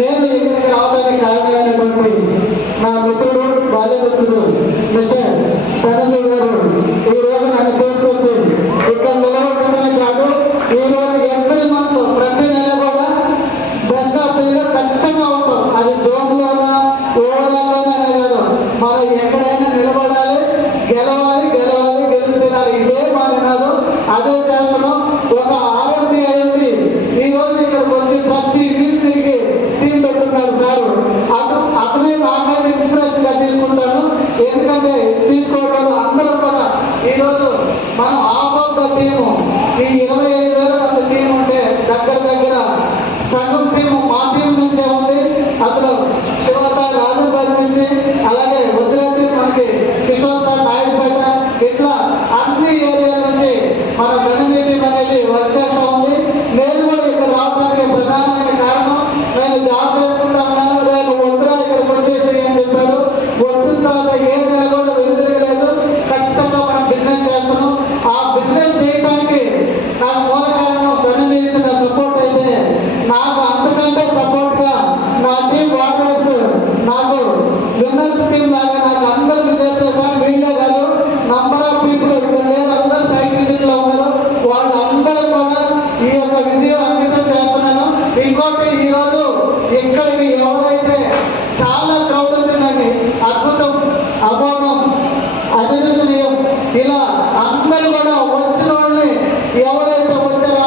నేను ఇక్కడికి రావడానికి కారణమైనటువంటి నా మిత్రుడు బాల్యమిత్రుడు మిస్టర్ ధనంజయ్ గారు ఈ రోజు నన్ను తీసుకొచ్చి ఇక్కడ నిలబడటమే కాదు, ఈ రోజు ఎవ్రీ మంత్ ప్రతి నెల కూడా బెస్ట్ ఆఫ్ 3లో ఖచ్చితంగా ఉంటాం. అది జోన్లోనా ఓవరాల్లోనే కాదు, మనం ఎక్కడైనా నిలబడాలి, గెలవాలి, గెలిచి తినాలి. ఇదే మా నినాదం, అదే చేస్తున్నాం. ఒక ఆర్ఎండి అయ్యింది ఈ రోజు ఇక్కడికి వచ్చి ప్రతి వీక్ తిరిగి టీం పెట్టుకున్నాడు సార్. అతనే నాకైతే ఇన్స్పిరేషన్ గా తీసుకుంటాను. ఎందుకంటే తీసుకోవడం అందరూ కూడా ఈరోజు మనం హాఫ్ ఆఫ్ ద టీము, ఈ 25,000 మంది టీం ఉంటే దగ్గర సగం టీము మా టీం నుంచే ఉంది. అతను శివ సార్ రాజంపేట నుంచి, అలాగే వజ్రెడ్డి మనకి కిషోర్ సార్ నాయుడుపేట, ఇట్లా అన్ని ఏరియాల నుంచి మన గణనీయ టీం అనేది వర్క్ చేస్తూ ఉంది. నేను కూడా ఇక్కడ రావడానికి ప్రధానమైన కారణం, నేను జాబ్ చేసుకుంటాను, రేపు వద్దురా ఇక్కడికి వచ్చేసి అని చెప్పాడు. వచ్చిన తర్వాత ఏ నెల కూడా వెనుదిరగలేదు. ఖచ్చితంగా మనం బిజినెస్ చేస్తున్నాం. ఆ బిజినెస్ చేయడానికి నాకు మూల కారణం ధనంజయ్ ఇచ్చిన సపోర్ట్ అయితే, నాకు అంతకంటే సపోర్ట్ గా నా టీం వాటర్స్ నాకు విన్నర్స్ టీం లాగా నాకు అందరు విజేతలు సార్. వీళ్ళే కాదు, నంబర్ ఆఫ్ పీపుల్ ఇక్కడ లేరు, అందరు సైట్ విజిట్ లో ఉన్నారు. వాళ్ళందరూ కూడా ఈ యొక్క విజయం అంకితం చేస్తున్నాను. ఇంకోటి ఈరోజు ఇక్కడికి ఎవరైతే చాలా క్రౌడ్ వచ్చిందండి, అద్భుతం, అమోఘం, అభిరుచనీయం, ఇలా అందరూ కూడా వచ్చిన వాళ్ళని ఎవరైతే వచ్చారో